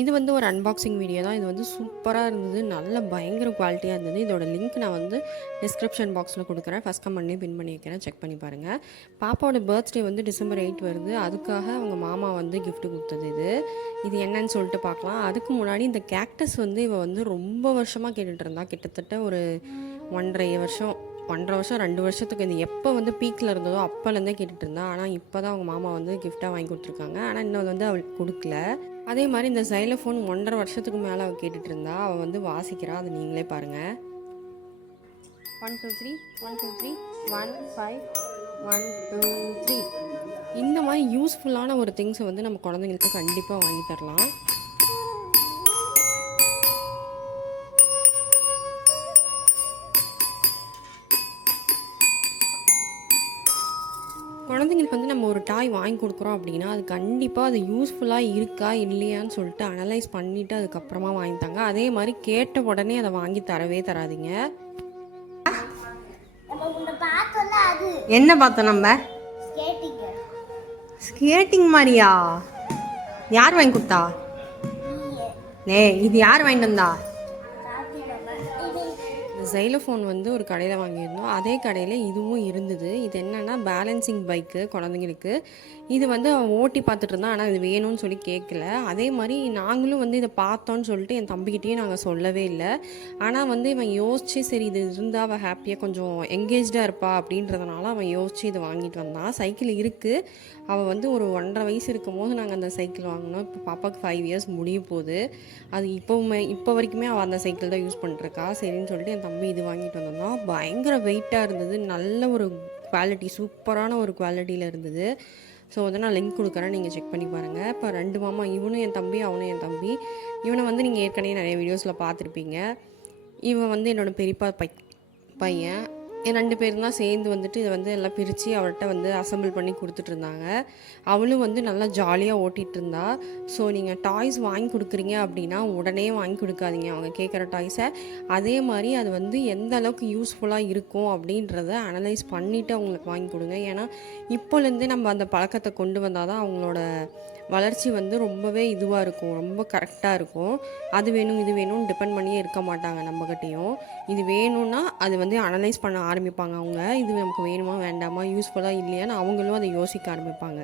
இது வந்து ஒரு அன்பாக்சிங் வீடியோ தான். இது வந்து சூப்பராக இருந்தது. நல்ல பயங்கர குவாலிட்டியாக இருந்தது. இதோட லிங்க் நான் வந்து டிஸ்கிரிப்ஷன் பாக்ஸில் கொடுக்குறேன். ஃபஸ்ட் கமெண்ட்லேயும் பின் பண்ணி வைக்கிறேன். செக் பண்ணி பாருங்கள் பாப்பாவோட பர்த்டே வந்து டிசம்பர் எயிட் வருது. அதுக்காக அவங்க மாமா வந்து கிஃப்ட் கொடுத்தது இது. இது என்னன்னு சொல்லிட்டு பார்க்கலாம். அதுக்கு முன்னாடி இந்த கேக்டஸ் வந்து இவள் வந்து ரொம்ப வருஷமாக கேட்டுட்டு இருந்தா. கிட்டத்தட்ட ஒரு ஒன்றரை வருஷம் ஒன்றரை வருஷம் ரெண்டு வருஷத்துக்கு இது எப்போ வந்து பீக்கில் இருந்ததோ அப்போலேருந்தே கேட்டுட்டு இருந்தா ஆனால் இப்போ தான் அவங்க மாமா வந்து கிஃப்டாக வாங்கி கொடுத்துருக்காங்க. ஆனால் இன்னும் வந்து அவளுக்கு கொடுக்கல. அதே மாதிரி இந்த சைலஃபோன் ஒன்றரை வருஷத்துக்கு மேலே அவள் கேட்டுட்டு இருந்தா அவள் வந்து வாசிக்கிறா. அதை நீங்களே பாருங்கள் one two three one two three one five one two three இந்த மாதிரி யூஸ்ஃபுல்லான ஒரு திங்ஸை வந்து நம்ம குழந்தைங்களுக்கு கண்டிப்பாக வாங்கி தரலாம். குழந்தைங்களுக்கு வந்து நம்ம ஒரு டாய் வாங்கி கொடுக்குறோம் அப்படின்னா அது கண்டிப்பாக அது யூஸ்ஃபுல்லாக இருக்கா இல்லையான்னு சொல்லிட்டு அனலைஸ் பண்ணிவிட்டு அதுக்கப்புறமா வாங்கி தாங்க அதே மாதிரி கேட்ட உடனே அதை வாங்கி தரவே தராதீங்க. என்ன பார்த்தோம் நம்ம? ஸ்கேட்டிங் மாதிரியா? யார் வாங்கி கொடுத்தா? ஏ இது யார் வாங்கிட்டு வந்தா? ஜைலோஃபோன் வந்து ஒரு கடையில் வாங்கியிருந்தோம். அதே கடையில் இதுவும் இருந்தது. இது என்னென்னா பேலன்சிங் பைக்கு குழந்தைங்களுக்கு. இது வந்து அவன் ஓட்டி பார்த்துட்டு இருந்தான். ஆனால் இது வேணும்னு சொல்லி கேட்கல. அதே மாதிரி நாங்களும் வந்து இதை பார்த்தோன்னு சொல்லிட்டு என் தம்பிக்கிட்டேயும் நாங்கள் சொல்லவே இல்லை. ஆனால் வந்து இவன் யோசிச்சு சரி இது இருந்தால் அவள் ஹாப்பியாக கொஞ்சம் எங்கேஜாக இருப்பா அப்படின்றதுனால அவன் யோசிச்சு இதை வாங்கிட்டு வந்தான். சைக்கிள் இருக்குது அவள் வந்து ஒரு ஒன்றரை வயசு இருக்கும் போது நாங்கள் அந்த சைக்கிள் வாங்கினோம். இப்போ பாப்பாவுக்கு ஃபைவ் இயர்ஸ் முடிய போகுது. அது இப்போவுமே இப்போ வரைக்குமே அவள் அந்த சைக்கிள் தான் யூஸ் பண்ணிருக்கா சரின்னு சொல்லிட்டு என் தம்பி இது வாங்கிட்டு வந்தோம்னா பயங்கர வெயிட்டாக இருந்தது. நல்ல ஒரு குவாலிட்டி சூப்பரான ஒரு குவாலிட்டியில் இருந்தது. ஸோ வந்து நான் லிங்க் கொடுக்குறேன். நீங்கள் செக் பண்ணி பாருங்கள் இப்போ ரெண்டு மாமா இவனும் என் தம்பி அவனும் என் தம்பி. இவனை வந்து நீங்கள் ஏற்கனவே நிறைய வீடியோஸில் பார்த்துருப்பீங்க. இவன் வந்து என்னோடய பெரியப்பா பை பையன். ரெண்டு பேரும் தான் சேர்ந்து வந்துட்டு இதை வந்து எல்லாம் பிரித்து அவள்கிட்ட வந்து அசம்பிள் பண்ணி கொடுத்துட்டு இருந்தாங்க. அவளும் வந்து நல்லா ஜாலியாக ஓட்டிகிட்டு இருந்தா. ஸோ நீங்கள் டாய்ஸ் வாங்கி கொடுக்குறீங்க அப்படின்னா உடனே வாங்கி கொடுக்காதீங்க. அவங்க கேட்குற டாய்ஸை அதே மாதிரி அது வந்து எந்த அளவுக்கு யூஸ்ஃபுல்லாக இருக்கும் அப்படின்றத அனலைஸ் பண்ணிவிட்டு அவங்களுக்கு வாங்கி கொடுங்க. ஏன்னா இப்போலேருந்தே நம்ம அந்த பழக்கத்தை கொண்டு வந்தால் தான் அவங்களோட வளர்ச்சி வந்து ரொம்பவே இதுவாக இருக்கும். ரொம்ப கரெக்டாக இருக்கும். அது வேணும் இது வேணும்னு டிபெண்ட் பண்ணியே இருக்க மாட்டாங்க நம்மக்கிட்டேயும் இது வேணும்னா அது வந்து அனலைஸ் பண்ண ஆரம்பிப்பாங்க அவங்க. இது நமக்கு வேணுமா வேண்டாமா யூஸ்ஃபுல்லாக இல்லையான்னு அவங்களும் அதை யோசிக்க ஆரம்பிப்பாங்க.